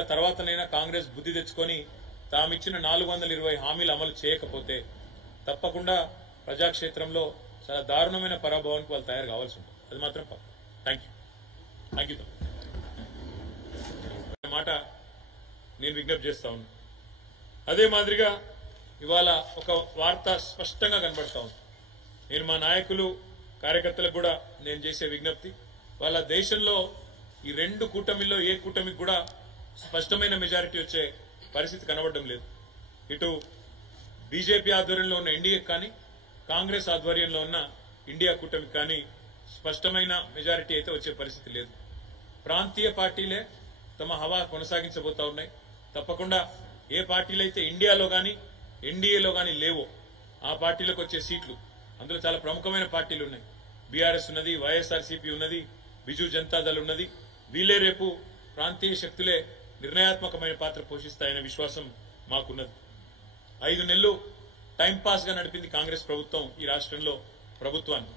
తర్వాతనైనా కాంగ్రెస్ బుద్ధి తెచ్చుకొని తామిచ్చిన 420 హామీలు అమలు చేయకపోతే తప్పకుండా ప్రజాక్షేత్రంలో చాలా దారుణమైన పరాభవానికి వాళ్ళు తయారు కావాల్సి ఉంటుంది. అది మాత్రం పక్క. థ్యాంక్ యూ మాట నేను విజ్ఞప్తి చేస్తా ఉన్నా. అదే మాదిరిగా ఇవాళ ఒక వార్త స్పష్టంగా కనబడతా ఉంది. నేను మా నాయకులు కార్యకర్తలకు కూడా నేను చేసే విజ్ఞప్తి, వాళ్ళ దేశంలో ఈ రెండు కూటమిల్లో ఏ కూటమికి కూడా స్పష్టమైన మెజారిటీ వచ్చే పరిస్థితి కనబడడం లేదు. ఇటు బీజేపీ ఆధ్వర్యంలో ఉన్న ఎన్డీఏకి కానీ కాంగ్రెస్ ఆధ్వర్యంలో ఉన్న ఇండియా కూటమికి కానీ స్పష్టమైన మెజారిటీ అయితే వచ్చే పరిస్థితి లేదు. ప్రాంతీయ పార్టీలే తమ హవా కొనసాగించబోతా ఉన్నాయి. తప్పకుండా ఏ పార్టీలు అయితే ఇండియాలో కానీ ఎన్డీఏలో కానీ లేవో ఆ పార్టీలకు వచ్చే సీట్లు, అందులో చాలా ప్రముఖమైన పార్టీలు ఉన్నాయి. బీఆర్ఎస్ ఉన్నది, వైఎస్ఆర్సీపీ ఉన్నది, బిజు జనతాదళ్ ఉన్నది. వీళ్ళే రేపు ప్రాంతీయ శక్తులే నిర్ణయాత్మకమైన పాత్ర పోషిస్తాయనే విశ్వాసం మాకున్నది. 5 నెలలు టైంపాస్ గా నడిపింది కాంగ్రెస్ ప్రభుత్వం ఈ రాష్ట్రంలో ప్రభుత్వాన్ని.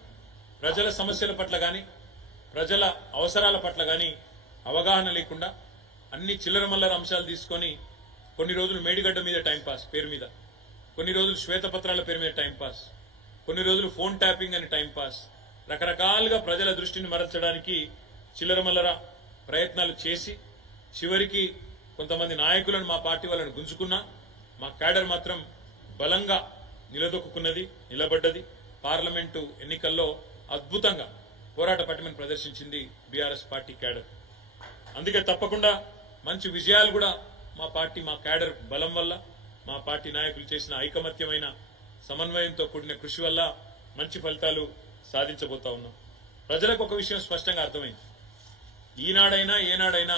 ప్రజల సమస్యల పట్ల గాని ప్రజల అవసరాల పట్ల గాని అవగాహన లేకుండా అన్ని చిల్లరమల్లర అంశాలు తీసుకొని కొన్ని రోజులు మేడిగడ్డ మీద టైంపాస్ పేరు మీద, కొన్ని రోజులు శ్వేతపత్రాల పేరు మీద టైంపాస్, కొన్ని రోజులు ఫోన్ ట్యాపింగ్ అని టైంపాస్, రకరకాలుగా ప్రజల దృష్టిని మరల్చడానికి చిల్లరమల్లర ప్రయత్నాలు చేసి చివరికి కొంతమంది నాయకులను మా పార్టీ వాళ్ళని గుంజుకున్నా మా క్యాడర్ మాత్రం బలంగా నిలబడ్డది. పార్లమెంటు ఎన్నికల్లో అద్భుతంగా పోరాట పటిమను ప్రదర్శించింది బీఆర్ఎస్ పార్టీ క్యాడర్. అందుకే తప్పకుండా మంచి విజయాలు కూడా మా పార్టీ మా క్యాడర్ బలం వల్ల, మా పార్టీ నాయకులు చేసిన ఐకమత్యమైన సమన్వయంతో కూడిన కృషి వల్ల మంచి ఫలితాలు సాధించబోతా ఉన్నాం. ప్రజలకు ఒక విషయం స్పష్టంగా అర్థమైంది. ఈనాడైనా ఏనాడైనా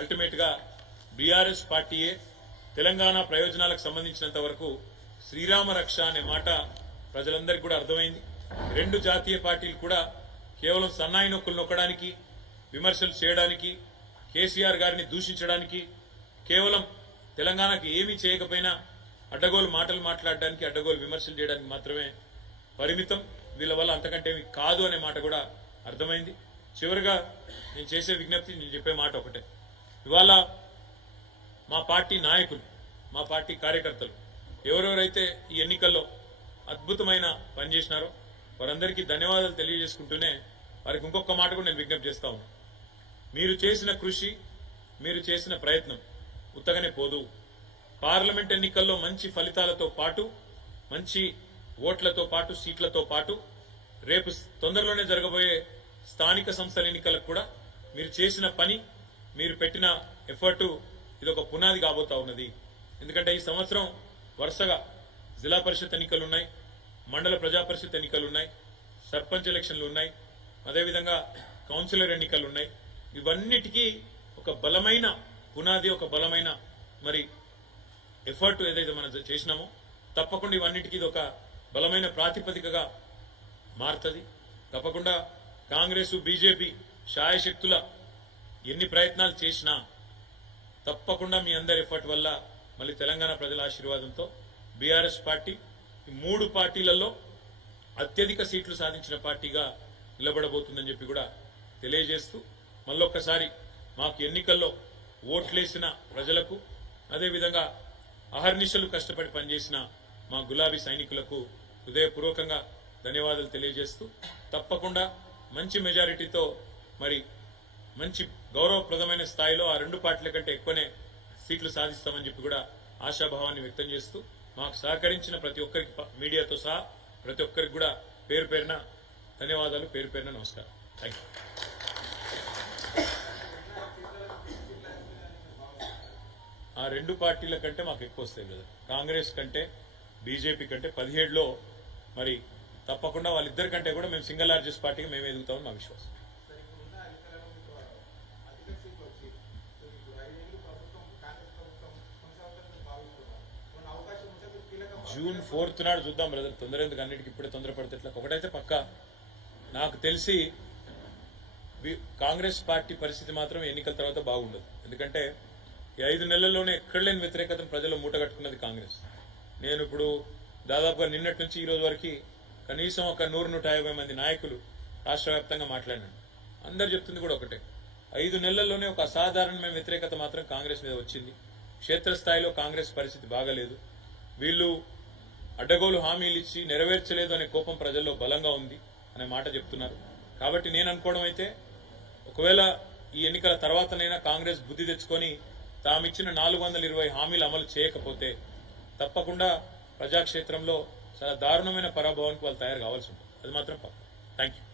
అల్టిమేట్ గా బీఆర్ఎస్ పార్టీయే తెలంగాణ ప్రయోజనాలకు సంబంధించినంత వరకు శ్రీరామ రక్ష అనే మాట ప్రజలందరికీ కూడా అర్థమైంది. రెండు జాతీయ పార్టీలు కూడా కేవలం సన్నాయి నొక్కులు నొక్కడానికి, విమర్శలు చేయడానికి, కేసీఆర్ గారిని దూషించడానికి, కేవలం తెలంగాణకు ఏమీ చేయకపోయినా అడ్డగోలు మాటలు మాట్లాడడానికి, అడ్డగోలు విమర్శలు చేయడానికి మాత్రమే పరిమితం. వీళ్ళ వల్ల అంతకంటే ఏమీ కాదు అనే మాట కూడా అర్థమైంది. చివరిగా నేను చేసే విజ్ఞప్తి, నేను చెప్పే మాట ఒకటే. ఇవాళ మా పార్టీ నాయకులు, మా పార్టీ కార్యకర్తలు ఎవరెవరైతే ఈ ఎన్నికల్లో అద్భుతమైన పనిచేసినారో వారందరికీ ధన్యవాదాలు తెలియజేసుకుంటూనే వారికి ఇంకొక మాట కూడా నేను విజ్ఞప్తి చేస్తా ఉన్నాను. మీరు చేసిన కృషి, మీరు చేసిన ప్రయత్నం ఉత్తగానే పోదు. పార్లమెంట్ ఎన్నికల్లో మంచి ఫలితాలతో పాటు, మంచి ఓట్లతో పాటు, సీట్లతో పాటు రేపు తొందరలోనే జరగబోయే స్థానిక సంస్థల ఎన్నికలకు కూడా మీరు చేసిన పని, మీరు పెట్టిన ఎఫర్టు ఇది ఒక పునాది కాబోతా ఉన్నది. ఎందుకంటే ఈ సంవత్సరం వరుసగా జిల్లా పరిషత్ ఎన్నికలున్నాయి, మండల ప్రజా పరిషత్ ఎన్నికలున్నాయి, సర్పంచ్ ఎలక్షన్లు ఉన్నాయి, అదేవిధంగా కౌన్సిలర్ ఎన్నికలున్నాయి. ఇవన్నిటికీ ఒక బలమైన పునాది, ఒక బలమైన మరి ఎఫర్ట్ ఏదైతే మనం చేసినామో తప్పకుండా ఇవన్నిటికీ ఇది ఒక బలమైన ప్రాతిపదికగా మారుతుంది. తప్పకుండా కాంగ్రెస్ బీజేపీ శాయశక్తుల ఎన్ని ప్రయత్నాలు చేసినా తప్పకుండా మీ అందరి ఎఫర్ట్ వల్ల మళ్ళీ తెలంగాణ ప్రజల ఆశీర్వాదంతో బీఆర్ఎస్ పార్టీ ఈ 3 పార్టీలలో అత్యధిక సీట్లు సాధించిన పార్టీగా నిలబడబోతుందని చెప్పి కూడా తెలియజేస్తూ మళ్ళొక్కసారి మాకు ఎన్నికల్లో ఓట్లేసిన ప్రజలకు, అదేవిధంగా అహర్నిశలు కష్టపడి పనిచేసిన మా గులాబీ సైనికులకు హృదయపూర్వకంగా ధన్యవాదాలు తెలియజేస్తూ తప్పకుండా మంచి మెజారిటీతో మరి మంచి గౌరవప్రదమైన స్థాయిలో ఆ 2 పార్టీల కంటే ఎక్కువనే సీట్లు సాధిస్తామని చెప్పి కూడా ఆశాభావాన్ని వ్యక్తం చేస్తూ మాకు సహకరించిన ప్రతి ఒక్కరికి, మీడియాతో సహా ప్రతి ఒక్కరికి కూడా పేరు పేరున ధన్యవాదాలు, పేరు పేరున నమస్కారం. Thank you. ఆ 2 పార్టీల కంటే మాకు ఎక్కువ వస్తాయి కదా. కాంగ్రెస్ కంటే బీజేపీ కంటే 17లో మరి తప్పకుండా వాళ్ళిద్దరి కంటే కూడా మేము సింగిల్ లార్జెస్ట్ పార్టీగా మేము ఎదుగుతామని మా విశ్వాసం. జూన్ 4th నాడు చూద్దాం బ్రదర్, తొందర ఎందుకు, అన్నిటికీ ఇప్పుడే తొందరపడితే ఎట్లా. ఒకటైతే పక్కా నాకు తెలిసి కాంగ్రెస్ పార్టీ పరిస్థితి మాత్రం ఎన్నికల తర్వాత బాగుండదు. ఎందుకంటే ఈ 5 నెలల్లోనే ఎక్కడ లేని వ్యతిరేకతను ప్రజలు మూటగట్టుకున్నది కాంగ్రెస్. నేను ఇప్పుడు దాదాపుగా నిన్నటి నుంచి ఈ రోజు వరకు కనీసం ఒక 100-150 మంది నాయకులు రాష్ట్ర వ్యాప్తంగా మాట్లాడినాను. అందరు చెప్తుంది కూడా ఒకటే, 5 నెలల్లోనే ఒక అసాధారణమైన వ్యతిరేకత మాత్రం కాంగ్రెస్ మీద వచ్చింది. క్షేత్రస్థాయిలో కాంగ్రెస్ పరిస్థితి బాగలేదు. వీళ్ళు అడ్డగోలు హామీలు ఇచ్చి నెరవేర్చలేదు అనే కోపం ప్రజల్లో బలంగా ఉంది అనే మాట చెప్తున్నారు. కాబట్టి నేను అనుకోవడం అయితే ఒకవేళ ఈ ఎన్నికల తర్వాతనైనా కాంగ్రెస్ బుద్ధి తెచ్చుకొని తామిచ్చిన 420 హామీలు అమలు చేయకపోతే తప్పకుండా ప్రజాక్షేత్రంలో చాలా దారుణమైన పరాభవానికి వాళ్ళు తయారు కావాల్సి ఉంటుంది. అది మాత్రం థ్యాంక్ యూ.